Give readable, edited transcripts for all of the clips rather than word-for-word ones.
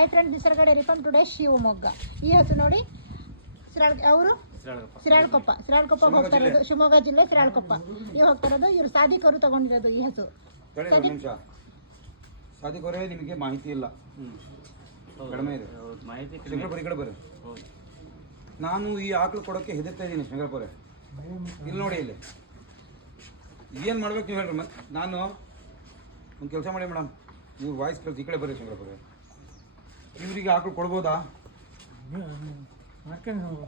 Hi friends, ನಿಸರ್ಗ dairy farm today Shivamogga. ಈ ಹಸು ನೋಡಿ, ಅವರು ಸಿರಾಳಕೊಪ್ಪ ಹೋಗ್ತಾ ಇರೋದು, ಶಿವಮೊಗ್ಗ ಜಿಲ್ಲೆ ಸಿರಾಳಕೊಪ್ಪ. ನೀವು ಹೋಗ್ತಾ ಇರೋದು, ಇವರು ಸಾಧಿಕರು ತಗೊಂಡಿರೋದು ಈ ಹಸು. ಸಾಧಿಕರೇ ನಿಮಗೆ ಮಾಹಿತಿ ಇಲ್ಲ, ಕಡಿಮೆ ಇದೆ ಶಂಕರಪುರ. ಈ ಕಡೆ ಬರ್ರಿ. ನಾನು ಈ ಆಕಳು ಕೊಡೋಕ್ಕೆ ಹೆದರ್ತಾ ಇದ್ದೀನಿ ಶಂಕರಪುರ. ಇಲ್ಲಿ ನೋಡಿ, ಇಲ್ಲಿ ಏನು ಮಾಡ್ಬೇಕು ನೀವು ಹೇಳ್ರಿ. ಮತ್ತೆ ನಾನು ಒಂದು ಕೆಲಸ ಮಾಡಿ ಮೇಡಮ್, ಇವ್ರು ವಾಯ್ಸ್ ಕಳಿಸಿ ಈ ಕಡೆ ಬರ್ರಿ ಶಂಕರಪುರ. ಇವ್ರಿಗೆ ಆಕಳು ಕೊಡ್ಬೋದಾ?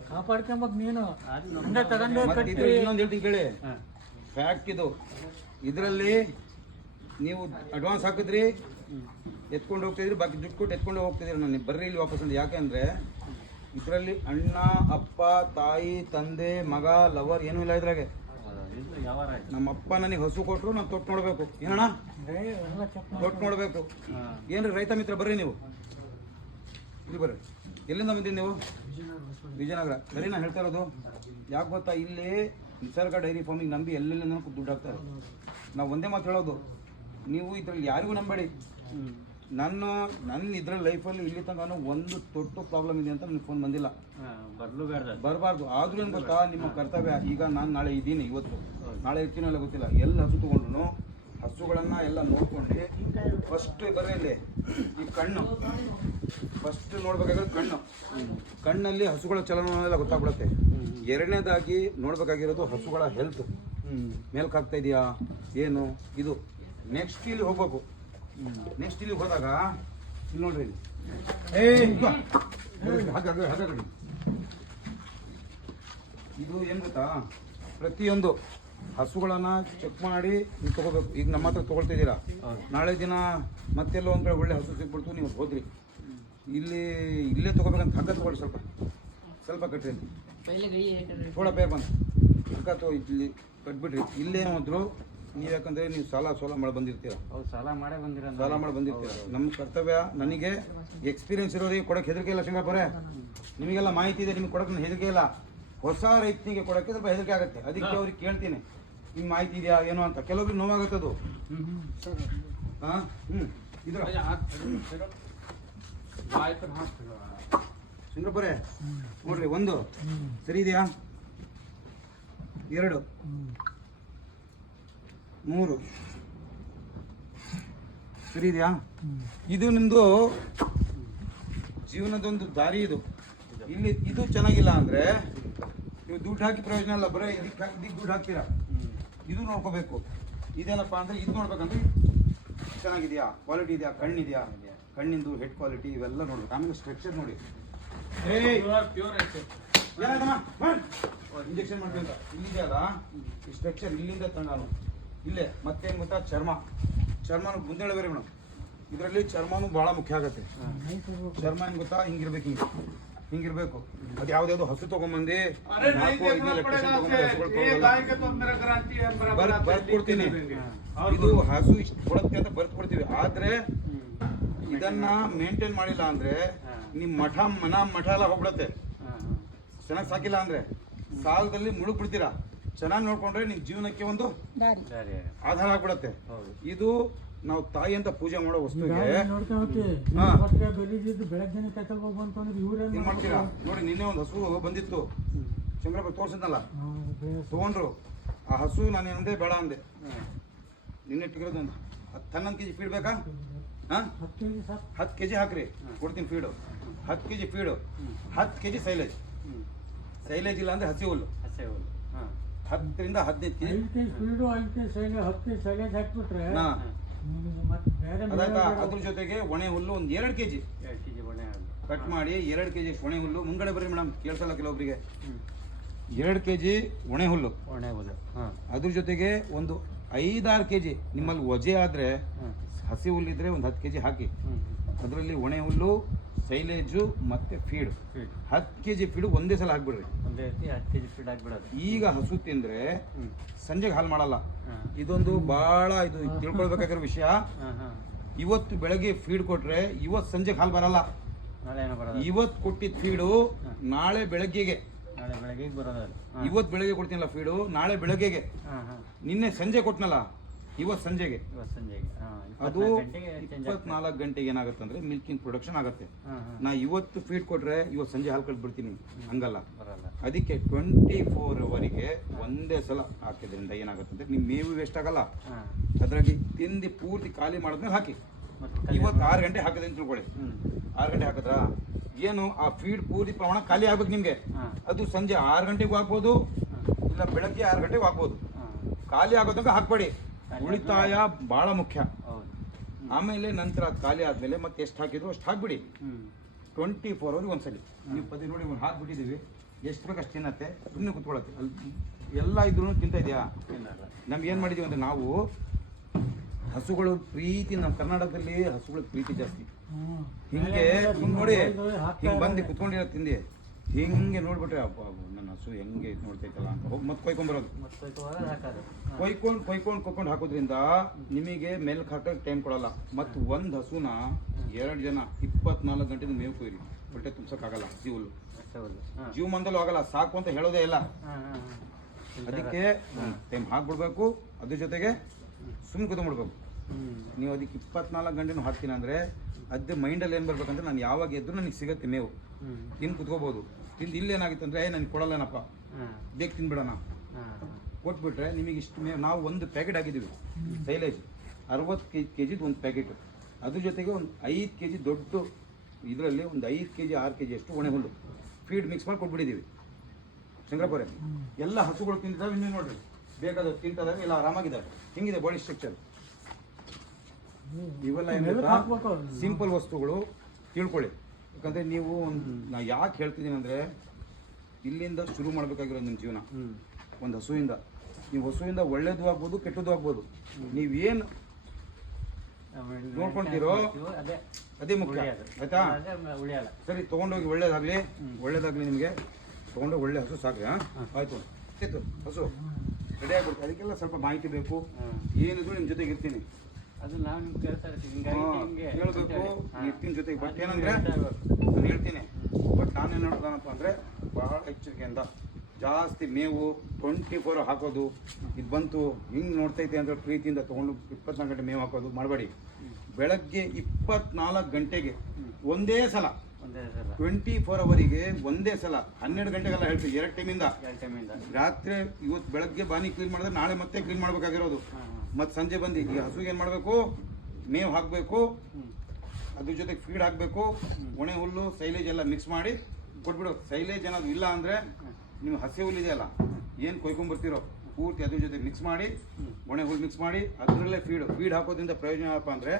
ಕಾಪಾಡ್ಕೊಂಬಕ್ ನೀನು ಇನ್ನೊಂದು ಹೇಳ್ತೀನಿ ಕೇಳಿ, ಫ್ಯಾಕ್ಟ್ ಇದು. ಇದರಲ್ಲಿ ನೀವು ಅಡ್ವಾನ್ಸ್ ಹಾಕಿದ್ರಿ, ಎತ್ಕೊಂಡು ಹೋಗ್ತಿದ್ರಿ, ಬಾಕಿ ದುಡ್ಡು ಕೊಟ್ಟು ಎತ್ಕೊಂಡು ಹೋಗ್ತಿದ್ರಿ. ನಾನು ಬರ್ರಿ ಇಲ್ಲಿ ವಾಪಸ್ ಅಂತ. ಯಾಕೆ ಅಂದರೆ ಇದರಲ್ಲಿ ಅಣ್ಣ, ಅಪ್ಪ, ತಾಯಿ, ತಂದೆ, ಮಗ, ಲವರ್ ಏನೂ ಇಲ್ಲ ಇದ್ರಾಗೆ. ನಮ್ಮ ಅಪ್ಪ ನನಗೆ ಹಸು ಕೊಟ್ಟರು, ನಾನು ತೊಟ್ಟು ನೋಡಬೇಕು. ಏನಣ್ಣ ತೊಟ್ಟು ನೋಡಬೇಕು. ಏನ್ರಿ ರೈತ ಮಿತ್ರ, ಬರ್ರಿ ನೀವು ಇಲ್ಲಿ ಬರ್ರಿ. ಎಲ್ಲಿಂದ ಬಂದಿದ್ದು ನೀವು? ವಿಜಯನಗರ. ಸರಿ, ನಾನು ಹೇಳ್ತಾ ಇರೋದು ಯಾಕೆ ಗೊತ್ತಾ, ಇಲ್ಲಿ ನಿಸರ್ಗ ಡೈರಿ ಫಾರ್ಮಿಂಗ್ ನಂಬಿ ಎಲ್ಲೆಲ್ಲ ದುಡ್ಡು ಹಾಕ್ತಾರೆ. ನಾವು ಒಂದೇ ಮಾತು ಹೇಳೋದು, ನೀವು ಇದರಲ್ಲಿ ಯಾರಿಗೂ ನಂಬೇಡಿ. ನನ್ನ ಇದ್ರಲ್ಲಿ ಲೈಫಲ್ಲಿ ಇಲ್ಲಿ ತನಕ ಒಂದು ತೊಟ್ಟು ಪ್ರಾಬ್ಲಮ್ ಇದೆ ಅಂತ ನನಗೆ ಫೋನ್ ಬಂದಿಲ್ಲ, ಬರಬಾರ್ದು. ಆದ್ರೂ ಏನು ಗೊತ್ತಾ, ನಿಮ್ಮ ಕರ್ತವ್ಯ. ಈಗ ನಾನು ನಾಳೆ ಇದ್ದೀನಿ, ಇವತ್ತು ನಾಳೆ ಇರ್ತೀನೋ ಇಲ್ಲ ಗೊತ್ತಿಲ್ಲ. ಎಲ್ಲ ಹಸು ತೊಗೊಂಡ್ರು ಹಸುಗಳನ್ನು ಎಲ್ಲ ನೋಡ್ಕೊಂಡು ಫಸ್ಟ್ ಬರೀ ಇಲ್ಲಿ ಈ ಕಣ್ಣು ಫಸ್ಟ್ ನೋಡ್ಬೇಕಾಗಿರೋದು. ಕಣ್ಣಲ್ಲಿ ಹಸುಗಳ ಚಲನವನ್ನೆಲ್ಲ ಗೊತ್ತಾಗ್ಬಿಡುತ್ತೆ. ಎರಡನೇದಾಗಿ ನೋಡ್ಬೇಕಾಗಿರೋದು ಹಸುಗಳ ಹೆಲ್ತ್, ಮೇಲ್ಕಾಗ್ತಾ ಇದೆಯಾ ಏನು ಇದು. ನೆಕ್ಸ್ಟ್ ಇಲ್ಲಿ ಹೋಗ್ಬೇಕು. ನೆಕ್ಸ್ಟ್ ಇಲ್ಲಿ ಹೋದಾಗ ಇಲ್ಲಿ ನೋಡ್ರಿ, ಇದು ಏನು ಗೊತ್ತಾ, ಪ್ರತಿಯೊಂದು ಹಸುಗಳನ್ನ ಚೆಕ್ ಮಾಡಿ ನೀವು ತಗೋಬೇಕು. ಈಗ ನಮ್ಮ ಹತ್ರ ತೊಗೊಳ್ತಿದ್ದೀರಾ, ನಾಳೆ ದಿನ ಮತ್ತೆಲ್ಲೋ ಒಂದು ಕಡೆ ಒಳ್ಳೆ ಹಸು ಸಿಗ್ಬಿಡ್ತು, ನೀವು ಹೋದ್ರಿ ಇಲ್ಲೇ ತೊಗೋಬೇಕಂತ ಹಗ್ಗ ತೊಗೊಳ್ಳಿ. ಸ್ವಲ್ಪ ಕಟ್ರಿ, ಥೋಡ ಪೇರ್ ಬಂದು ಹಗ್ಗ ಇಲ್ಲಿ ಕಟ್ಬಿಡ್ರಿ. ಇಲ್ಲೇ ಹೋದ್ರು ನೀವು, ಯಾಕಂದರೆ ನೀವು ಸಾಲ ಮಾಡಿ ಬಂದಿರ್ತೀರ. ಸಾಲ ಮಾಡಿ ಬಂದಿರ್ತೀರ. ನಮ್ಮ ಕರ್ತವ್ಯ, ನನಗೆ ಎಕ್ಸ್ಪೀರಿಯನ್ಸ್ ಇರೋರಿಗೆ ಕೊಡೋಕ್ಕೆ ಹೆದರಿಕೆ ಇಲ್ಲ ಶಂಕರಪುರ. ನಿಮಗೆಲ್ಲ ಮಾಹಿತಿ ಇದೆ, ನಿಮ್ಗೆ ಕೊಡೋಕೆ ಹೆದರಿಕೆ ಇಲ್ಲ. ಹೊಸ ರೈತನಿಗೆ ಕೊಡೋಕ್ಕೆ ಸ್ವಲ್ಪ ಹೆದರಿಕೆ ಆಗುತ್ತೆ. ಅದಕ್ಕೆ ಅವ್ರಿಗೆ ಕೇಳ್ತೀನಿ, ನಿಮ್ಗೆ ಮಾಹಿತಿ ಇದೆಯಾ ಏನೋ ಅಂತ. ಕೆಲವೊಬ್ರಿಗೆ ನೋವಾಗುತ್ತೆ ಅದು. ಹಾಂ, ಇದ್ರ ಶಂಕರಪುರ ನೋಡ್ರಿ, ಒಂದು ಸರಿ ಇದೆಯಾ, 2, 3 ಸರಿ ಇದೆಯಾ? ಇದು ನಿಮ್ಮದು ಜೀವನದೊಂದು ದಾರಿ. ಇದು ಇಲ್ಲಿ ಇದು ಚೆನ್ನಾಗಿಲ್ಲ ಅಂದರೆ ನೀವು ದುಡ್ಡು ಹಾಕಿ ಪ್ರಯೋಜನ ಇಲ್ಲ. ಬರೀ ಇದಕ್ಕೆ ದುಡ್ಡು ಹಾಕ್ತೀರಾ. ಇದು ನೋಡ್ಕೋಬೇಕು. ಇದೇನಪ್ಪ ಅಂದರೆ ಇದು ನೋಡ್ಬೇಕಂದ್ರೆ ಚೆನ್ನಾಗಿದೆಯಾ, ಕ್ವಾಲಿಟಿ ಇದೆಯಾ, ಕಣ್ಣಿದೆಯಾ, ಕಣ್ಣಿಂದು ಹೆಡ್ ಕ್ವಾಲಿಟಿ ಇವೆಲ್ಲ ನೋಡ್ಬೇಕು. ಆಮೇಲೆ ಸ್ಟ್ರಕ್ಚರ್ ನೋಡಿ, ಇಂಜೆಕ್ಷನ್ ಮಾಡ್ತೀವಿ ಅಂತ ಇಲ್ಲಿದೆಯಲ್ಲ, ಈ ಸ್ಟ್ರಕ್ಚರ್ ಇಲ್ಲಿಂದ ತಂದಾನು ಇಲ್ಲೇ. ಮತ್ತೇನು ಗೊತ್ತಾ, ಚರ್ಮನು ಮುಂದೆ ಬೇರೆ ಮೇಡಮ್. ಇದರಲ್ಲಿ ಚರ್ಮನೂ ಭಾಳ ಮುಖ್ಯ ಆಗುತ್ತೆ. ಚರ್ಮ ಏನು ಗೊತ್ತಾ, ಹಿಂಗಿರ್ಬೇಕು. ಅದು ಯಾವ್ದಾವ್ದು ಹಸು ತಗೊಂಬಂದು 4-5 ಎಲೆಕ್ಟ್ರಿಷನ್ ಬರ್ಕೊಡ್ತೀನಿ. ಇದು ಹಸು ಇಷ್ಟು ಕೊಡುತ್ತೆ ಅಂತ ಬರ್ಕೊಡ್ತೀವಿ. ಆದ್ರೆ ಇದನ್ನ ಮೇಂಟೈನ್ ಮಾಡಿಲ್ಲ ಅಂದ್ರೆ ನಿಮ್ ಮಠ ಎಲ್ಲ ಹೋಗ್ಬಿಡತ್ತೆ. ಚೆನ್ನಾಗಿ ಸಾಕಿಲ್ಲ ಅಂದ್ರೆ ಸಾಲದಲ್ಲಿ ಮುಳುಗ್ಬಿಡ್ತೀರಾ. ಚೆನ್ನಾಗಿ ನೋಡ್ಕೊಂಡ್ರೆ ನಿಮ್ ಜೀವನಕ್ಕೆ ಒಂದು ಆಧಾರ ಆಗ್ಬಿಡತ್ತೆ. ಇದು ನಾವು ತಾಯಿ ಅಂತ ಪೂಜೆ ಮಾಡೋ ವಸ್ತುಗೆ ಮಾಡ್ತೀರಾ ನೋಡಿ. ನಿನ್ನೆ ಒಂದು ಹಸು ಬಂದಿತ್ತು, ಶಂಕರಪ್ಪ ತೋರ್ಸಿದ್ನಲ್ಲ, ತಗೊಂಡ್ರು. ಆ ಹಸು ನಾನು ಏನಂದೆ, ಬೇಡ ಅಂದೆ. ನಿನ್ನೆ ಇಟ್ಟಿರೋದು ಒಂದು 11 kg ಫೀಡ್ ಬೇಕಾ? 10 kg ಹಾಕ್ರಿ, ಕೊಡ್ತೀನಿ feed. 10 kg feed, 10 kg silage ಇಲ್ಲ ಅಂದ್ರೆ ಹಸಿ ಹುಲ್ಲು 10 ರಿಂದ 15 kg. ಅದ್ರ ಜೊತೆಗೆ ಒಣೆ ಹುಲ್ಲು ಒಂದು 2 kg ಕಟ್ ಮಾಡಿ, 2 kg ಒಣೆ ಹುಲ್ಲು. ಮುಂಗಡೆ ಬರ್ರಿ ಮೇಡಮ್, ಕೇಳಿಸಲ್ಲ ಕೆಲವೊಬ್ಬರಿಗೆ. 2 kg ಒಣೆ ಹುಲ್ಲು. ಅದ್ರ ಜೊತೆಗೆ ಒಂದು 5-6 kg ನಿಮ್ಮಲ್ಲಿ ವಜೆ ಆದ್ರೆ ಹಸಿ ಹುಲ್ಲಿದ್ರೆ ಒಂದು 10 kg ಹಾಕಿ. ಅದರಲ್ಲಿ ಒಣೆ ಹುಲ್ಲು, ಸೈಲೇಜು ಮತ್ತೆ ಫೀಡ್ 10 kg ಫೀಡ್ ಒಂದೇ ಸಲ ಹಾಕ್ಬಿಡ್ರಿ. ಈಗ ಹಸು ತಿಂದ್ರೆ ಸಂಜೆಗೆ ಹಾಲು ಮಾಡಲ್ಲ. ಇದೊಂದು ಬಹಳ ಇದು ತಿಳ್ಕೊಳ್ಬೇಕಾಗಿರೋ ವಿಷಯ. ಇವತ್ತು ಬೆಳಗ್ಗೆ ಫೀಡ್ ಕೊಟ್ರೆ ಇವತ್ತು ಸಂಜೆಗೆ ಹಾಲು ಬರಲ್ಲ. ಇವತ್ತು ಕೊಟ್ಟಿದ್ದ ಫೀಡು ನಾಳೆ ಬೆಳಗ್ಗೆಗೆ, ಇವತ್ತು ಬೆಳಗ್ಗೆ ಕೊಡ್ತೀನಲ್ಲ ಫೀಡು, ನಾಳೆ ಬೆಳಗ್ಗೆಗೆ. ನಿನ್ನೆ ಸಂಜೆ ಕೊಟ್ನಲ್ಲ, ಇವತ್ತು ಸಂಜೆಗೆ ಇವತ್ತು ಸಂಜೆಗೆ ಅದು 24 ಗಂಟೆಗೆ change ಆಗ್ತದೆ. 24 ಗಂಟೆಗೆ ಏನಾಗುತ್ತೆ ಅಂದ್ರೆ ಮಿಲ್ಕಿಂಗ್ ಪ್ರೊಡಕ್ಷನ್ ಆಗುತ್ತೆ. ಹಾ, ಹಾ. ನಾ ಇವತ್ತು ಫೀಡ್ ಕೊಟ್ರೆ ಇವತ್ತು ಸಂಜೆ ಹಾಲು ಕಳ್ದು ಬಿಡ್ತೀನಿ, ಹಂಗಲ್ಲ. ಬರಲ್ಲ. ಅದಕ್ಕೆ 24 ಅವರಿಗೆ ಒಂದೇ ಸಲ ಹಾಕಿದ್ರಿಂದ ಏನಾಗುತ್ತೆ ಅಂದ್ರೆ ನಿಮ್ಮ ಮೇವು ವೇಸ್ಟ್ ಆಗಲ್ಲ. ಹಾ. ಅದ್ರಾಗಿ ತಿಂದು ಪೂರ್ತಿ ಖಾಲಿ ಮಾಡಿದ್ಮೇಲೆ ಹಾಕಿ. ಮತ್ತೆ ಇವತ್ತು 6 ಗಂಟೆ ಹಾಕಿದೆ ಅಂತ ತಿಳ್ಕೊಳ್ಳಿ. ಹ್ಮ್. 6 ಗಂಟೆ ಹಾಕಿದ್ರ ಏನು ಆ ಫೀಡ್ ಪೂರ್ತಿ ಪ್ರಮಾಣ ಖಾಲಿ ಆಗ್ಬೇಕು ನಿಮ್ಗೆ. ಹಾ. ಅದು ಸಂಜೆ 6 ಗಂಟೆಗೂ ಹಾಕ್ಬೋದು, ಇಲ್ಲ ಬೆಳಗ್ಗೆ 6 ಗಂಟೆಗೂ ಹಾಕ್ಬೋದು. ಹಾ. ಖಾಲಿ ಆಗೋ ತನಕ ಹಾಕ್ಬೇಡಿ. ಉಳಿತಾಯ ಬಹಳ ಮುಖ್ಯ. ಹೌದು. ಆಮೇಲೆ ನಂತರ ಅದು ಖಾಲಿ ಆದ್ಮೇಲೆ ಮತ್ತೆ ಎಷ್ಟು ಹಾಕಿದ್ರು ಅಷ್ಟು ಹಾಕ್ಬಿಡಿ. ಹ್ಮ್. 24 ಅವರ್ಗೆ ಒಂದ್ಸಲಿ ನೀವು ಪದಿ ನೋಡಿ ಒಂದು ಹಾಕ್ಬಿಟ್ಟಿದ್ದೀವಿ, ಎಷ್ಟು ಬೇಕು ಅಷ್ಟು ತಿನ್ನತ್ತೆ, ಸುಮ್ಮನೆ ಕುತ್ಕೊಳತ್ತೆ. ಅಲ್ಲಿ ಎಲ್ಲ ಇದ್ರೂ ತಿಂತ ಇದೆಯಾ? ತಿನ್ನಲ್ಲ. ನಮ್ಗೆ ಏನು ಮಾಡಿದೀವಿ ಅಂದ್ರೆ ನಾವು ಹಸುಗಳು ಪ್ರೀತಿ, ನಮ್ಮ ಕರ್ನಾಟಕದಲ್ಲಿ ಹಸುಗಳ ಪ್ರೀತಿ ಜಾಸ್ತಿ. ಹಿಂಗೆ ಹಿಂಗೆ ನೋಡಿ, ಹಿಂಗೆ ಬಂದು ಕುತ್ಕೊಂಡಿರೋ ತಿಂದಿ ಹಿಂಗೆ ನೋಡ್ಬಿಟ್ರೆ ಅಪ್ಪ ನನ್ನ ಹಸು ಹೆಂಗೆ ನೋಡ್ತೈತಲ್ಲ ಅಂತ ಹೋಗಿ ಮತ್ತೆ ಕೊಯ್ಕೊಂಬರೋದು. ಮತ್ತೆ ಹೊರಗೆ ಹಾಕೋದು. ಹಾ. ಕೊಯ್ಕೊಂಡು ಹಾಕೋದ್ರಿಂದ ನಿಮಗೆ ಮೆಲ್ಕ್ ಹಾಕಕ್ಕೆ ಟೈಮ್ ಕೊಡಲ್ಲ. ಮತ್ತು ಒಂದು ಹಸುನ 2 ಜನ 24 ಗಂಟೆ ಮೇವು ಕೊಯ್ರಿ, ಹೊಟ್ಟೆ ತುಂಬ್ಸೋಕ್ಕಾಗಲ್ಲ. ಜೀವಲು ಅಷ್ಟೇ ಹುಲ್ಲು. ಹಾ. ಜೀವ ಮಂದಲ್ಲೂ ಆಗಲ್ಲ, ಸಾಕು ಅಂತ ಹೇಳೋದೇ ಇಲ್ಲ. ಹಾ, ಹಾ, ಹಾ. ಅದಕ್ಕೆ ಟೈಮ್ ಹಾಕ್ಬಿಡ್ಬೇಕು. ಅದ್ರ ಜೊತೆಗೆ ಸುಮ್ಮನೆ ಕೂತ್ಬಿಡ್ಬೇಕು. ಹ್ಮ್. ನೀವು ಅದಕ್ಕೆ 24 ಗಂಟೆನೂ ಹಾಕ್ತೀನಿ ಅಂದರೆ ಅದೇ ಮೈಂಡಲ್ಲಿ ಏನು ಬರ್ಬೇಕಂದ್ರೆ ನಾನು ಯಾವಾಗ ಎದ್ರು ನನಗೆ ಸಿಗುತ್ತೆ ಮೇವು, ಹ್ಮ್. ತಿಂದು ಕುತ್ಕೋಬೋದು. ತಿಂದು ಇಲ್ಲೇನಾಗಿತ್ತು ಅಂದರೆ ನನಗೆ ಕೊಡಲ್ಲನಪ್ಪ, ಹಾ. ಬೇಗ ತಿನ್ಬಿಡೋಣ ಹಾ. ಕೊಟ್ಬಿಟ್ರೆ ನಿಮಗೆ ಇಷ್ಟು ಮೇವು. ನಾವು ಒಂದು ಪ್ಯಾಕೆಟ್ ಹಾಕಿದ್ದೀವಿ ಸೈಲೇಜ್, 60 kg ಒಂದು ಪ್ಯಾಕೆಟು. ಅದ್ರ ಜೊತೆಗೆ ಒಂದು 5 kg ದೊಡ್ಡ ಇದರಲ್ಲಿ ಒಂದು 5 kg 6 kg ಅಷ್ಟು ಒಣೆ ಹುಲ್ಲು ಫೀಡ್ ಮಿಕ್ಸ್ ಮಾಡಿ ಕೊಟ್ಬಿಟ್ಟಿದ್ದೀವಿ. ಶಂಕರಪುರ ಎಲ್ಲ ಹಸುಗಳು ತಿಂತಿದ್ದಾವೆ. ಇನ್ನೂ ನೋಡ್ರಿ ಬೇಕಾದವು ತಿಂತಿದ್ದಾವೆ, ಎಲ್ಲ ಆರಾಮಾಗಿದ್ದಾವೆ. ಹಿಂಗಿದೆ ಬಾಡಿ ಸ್ಟ್ರಕ್ಚರ್. ಇವೆಲ್ಲ ಹಾಕ್ಬೇಕು. ಸಿಂಪಲ್ ವಸ್ತುಗಳು ತಿಳ್ಕೊಳ್ಳಿ. ಯಾಕಂದರೆ ನೀವು ನಾ ಯಾಕೆ ಹೇಳ್ತಿದ್ದೀನಿ ಅಂದರೆ ಇಲ್ಲಿಂದ ಶುರು ಮಾಡಬೇಕಾಗಿರೋದು ನಿಮ್ಮ ಜೀವನ. ಹ್ಮ್. ಒಂದು ಹಸುವಿಂದ. ನೀವು ಹಸುವಿಂದ ಒಳ್ಳೇದು ಆಗ್ಬೋದು, ಕೆಟ್ಟದ್ದು ಆಗ್ಬೋದು. ನೀವೇನು ಆಮೇಲೆ ನೋಡ್ಕೊಂತೀರೋ ಅದೇ ಅದೇ ಮುಖ್ಯ, ಉಳಿಯೋದು. ಆಯ್ತಾ? ಅದೇ ಉಳಿಯಲ್ಲ. ಸರಿ, ತೊಗೊಂಡೋಗಿ ಒಳ್ಳೇದಾಗಲಿ, ಒಳ್ಳೇದಾಗಲಿ ನಿಮಗೆ. ತೊಗೊಂಡೋಗಿ ಒಳ್ಳೆ ಹಸು ಸಾಕ್ರಿ. ಹಾಂ, ಆಯಿತು. ಆಯಿತು, ಹಸು ರೆಡಿ ಆಗ್ಬಿಡ್ತು. ಅದಕ್ಕೆಲ್ಲ ಸ್ವಲ್ಪ ಮಾಹಿತಿ ಬೇಕು. ಹ್ಮ್. ಏನಿದ್ರು ನಿಮ್ಮ ಜೊತೆಗೆ ಇರ್ತೀನಿ. ಅದು ನಾವು ನಿಮ್ಗೆ ಕೇಳ್ತಾ ಇರ್ತೀವಿ. ಹಿಂಗಾಗಿ ಹಿಂಗೆ ಹೇಳ್ಬೇಕು, ಹಾ. ಇರ್ತೀನಿ ಜೊತೆಗೆ. ಬಟ್ ಅದು ಏನಂದರೆ ಹೇಳ್ತಾ ಇರ್ಬೇಕು. ನಾನು ಹೇಳ್ತೀನಿ, ಬಟ್ ನಾನೇನು ಹೇಳ್ತಾನಪ್ಪ ಅಂದರೆ ಭಾಳ ಎಚ್ಚರಿಕೆಯಿಂದ ಜಾಸ್ತಿ ಮೇವು 24 ಹಾಕೋದು ಇದು ಬಂತು ಹಿಂಗೆ ನೋಡ್ತೈತೆ ಅಂತ ಪ್ರೀತಿಯಿಂದ ತೊಗೊಂಡು 24 ಗಂಟೆ ಮೇವು ಹಾಕೋದು ಮಾಡಬೇಡಿ. ಬೆಳಗ್ಗೆ 24 ಗಂಟೆಗೆ ಒಂದೇ ಸಲ, ಒಂದೇ ಸಲ 24 ಅವರಿಗೆ ಒಂದೇ ಸಲ. 12 ಗಂಟೆಗೆಲ್ಲ ಹೇಳ್ತೀವಿ, 2 ಟೈಮಿಂದ. 2 ಟೈಮಿಂದ. ರಾತ್ರಿ ಇವತ್ತು ಬೆಳಗ್ಗೆ ಬಾನಿ ಕ್ಲೀನ್ ಮಾಡಿದ್ರೆ ನಾಳೆ ಮತ್ತೆ ಕ್ಲೀನ್ ಮಾಡಬೇಕಾಗಿರೋದು. ಹಾ, ಮತ್ತು ಸಂಜೆ ಬಂದು ಈ ಹಸುಗೆ ಏನು ಮಾಡಬೇಕು, ಮೇವು ಹಾಕಬೇಕು, ಅದ್ರ ಜೊತೆಗೆ ಫೀಡ್ ಹಾಕಬೇಕು, ಒಣೆ ಹುಲ್ಲು ಸೈಲೇಜ್ ಎಲ್ಲ ಮಿಕ್ಸ್ ಮಾಡಿ ಕೊಟ್ಬಿಡು. ಸೈಲೇಜ್ ಏನಾದ್ರು ಇಲ್ಲ ಅಂದರೆ ನೀವು ಹಸಿ ಹುಲ್ಲು ಇದೆಯಲ್ಲ ಏನು ಕೊಯ್ಕೊಂಬರ್ತೀರೋ ಪೂರ್ತಿ ಅದ್ರ ಜೊತೆ ಮಿಕ್ಸ್ ಮಾಡಿ, ಒಣೆ ಹುಲ್ಲು ಮಿಕ್ಸ್ ಮಾಡಿ ಅದರಲ್ಲೇ ಫೀಡ್ ಹಾಕೋದ್ರಿಂದ ಪ್ರಯೋಜನ ಏನಪ್ಪ ಅಂದರೆ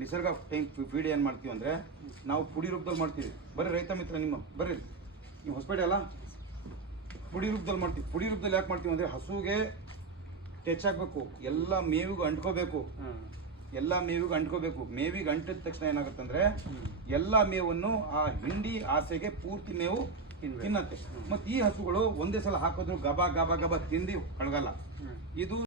ನಿಸರ್ಗ ಟೈಮ್ ಫೀಡ್ ಏನು ಮಾಡ್ತೀವಿ ಅಂದರೆ ನಾವು ಪುಡಿ ರೂಪದಲ್ಲಿ ಮಾಡ್ತೀವಿ. ಬರ್ರಿ ರೈತ ಮಿತ್ರ, ನಿಮ್ಮ ಬರ್ರಿ, ನೀವು ಹೊಸಪೇಟೆ ಅಲ್ಲ, ಪುಡಿ ರೂಪದಲ್ಲಿ ಮಾಡ್ತೀವಿ. ಪುಡಿ ರೂಪದಲ್ಲಿ ಯಾಕೆ ಮಾಡ್ತೀವಿ ಅಂದರೆ ಹಸುಗೆ ಟಚ್ ಆಗಬೇಕು, ಎಲ್ಲ ಮೇವಿಗೆ ಅಂಟ್ಕೋಬೇಕು. ಎಲ್ಲ ಮೇವಿಗೆ ಅಂಟ್ಕೋಬೇಕು. ಮೇವಿಗೆ ಅಂಟಿದ ತಕ್ಷಣ ಏನಾಗುತ್ತೆ ಅಂದರೆ ಎಲ್ಲ ಮೇವನ್ನು ಆ ಹಿಂಡಿ ಆಸೆಗೆ ಪೂರ್ತಿ ಮೇವು ತಿನ್ನತ್ತೆ. ಮತ್ತು ಈ ಹಸುಗಳು ಒಂದೇ ಸಲ ಹಾಕಿದ್ರು ಗಬ ಗಬ ಗಬ ತಿಂದು ಕಳಗಲ್ಲ. ಇದು